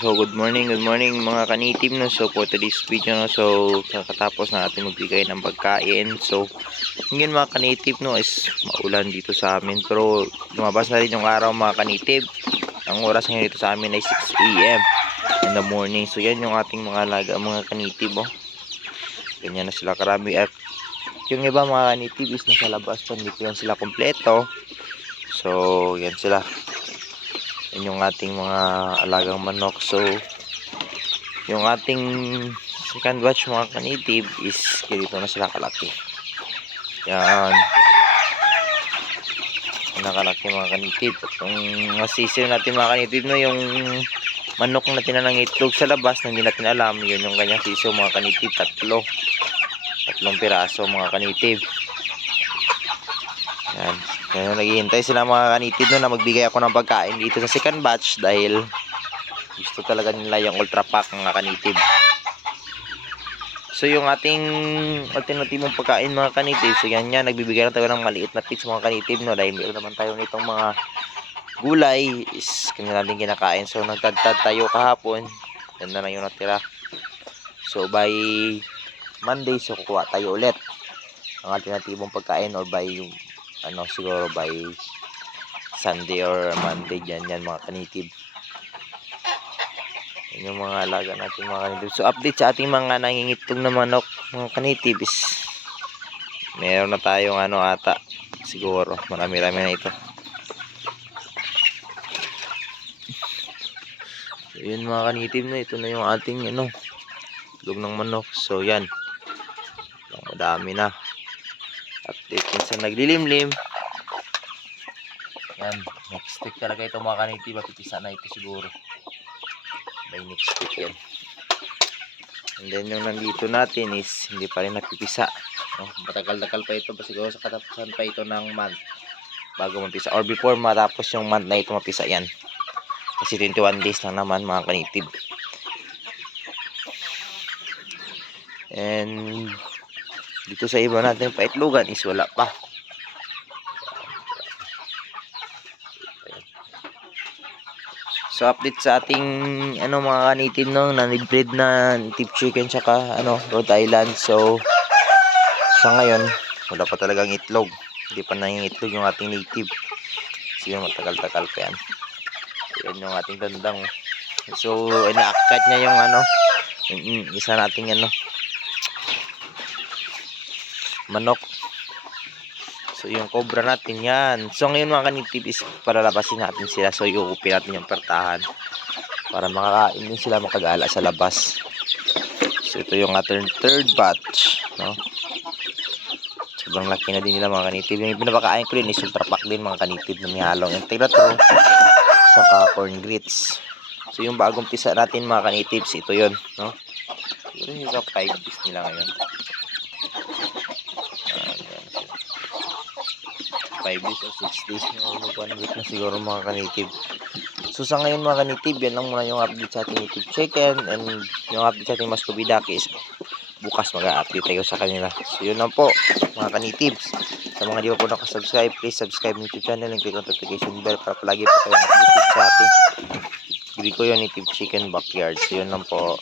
So good morning mga kanitim no. So for today's video no, so kakatapos na natin magbigay ng pagkain. So ngayon mga kanitib no is maulan dito sa amin, pero lumabas na rin yung araw mga kanitib. Ang oras ngayon dito sa amin ay 6 AM in the morning. So yan yung ating mga alaga mga kanitib oh. Ganyan na sila karami, at yung iba mga kanitib is nasa labas pa, hindi lang sila kompleto. So yan sila. Yan yung ating mga alagang manok. So yung ating second batch mga kanitib is ganito na sila kalaki. Yan, nakalaki mga kanitib. At yung masisir natin mga kanitib no, yung manok na tinanang itlog sa labas na hindi natin alam, yun yung kanyang sisiyo mga kanitib. Tatlong piraso mga kanitib. Yan, kaya naghihintay sila mga kanitib no, na magbigay ako ng pagkain dito sa second batch, dahil gusto talaga nila yung ultra pack mga kanitib. So yung ating alternatibong pagkain mga kanitib, so yan, nagbibigay lang tayo ng maliit na pits mga kanitib no, dahil meron naman tayo nitong mga gulay is kanila din kinakain. So nagtagtad tayo kahapon, yan na lang yung natira. So by Monday so kukuha tayo ulit ang alternatibong pagkain, or by siguro by Sunday or Monday, yan mga kanitib. Yan yung mga alaga natin mga kanitib. So update sa ating mga nangingitlog na manok mga kanitib is meron na tayong ata siguro marami-rami na ito. So yun mga kanitib na, ito na yung ating itlog ng manok. So yan, madami na. Update minsan naglilimlim. Yan, next week talaga ito mga kanitib, mapipisa na ito siguro by next week yan. And then yung nandito natin is hindi pa rin napipisa no? Matagal-tagal pa ito, siguro sa katapusan pa ito ng month bago mapisa, or before matapos yung month na ito mapisa yan, kasi 21 days lang naman mga kanitib. And dito sa iba natin paitlogan is wala pa. So update sa ating mga kanitib no, na breed na native chicken tsaka Rhode Island. So sa ngayon wala pa talagang itlog, hindi pa nangingitlog yung ating native, kasi matagal-tagal pa yan. Yan yung ating dandang. So inaakyat niya yung yung isa nating manok. So yung cobra natin yan. So ngayon mga kanitib is palalabasin natin sila. So iuupin natin yung pertahan para makakain din sila, makagala sa labas. So ito yung ating third batch no? Sobrang laki na din nila mga kanitib. Yung pinapakain ko din is ultra pack din mga kanitib, na may halong integrator saka corn grits. So yung bagong pisa natin mga kanitibs, ito yun no? Siguro yung 5 days nila ngayon. 5 days or 6 days na 1 week na siguro mga kanitib. So sa ngayon mga kanitib, yan lang muna yung update sa ating native chicken, and yung update sa ating Muscovy-Duck is bukas mag-update tayo sa kanila. So yun lang po mga kanitibs. Sa mga di pa po nakasubscribe, please subscribe YouTube channel and click on notification bell para palagi po kayo updated sa ating video ko yung native chicken backyard. So yun lang po.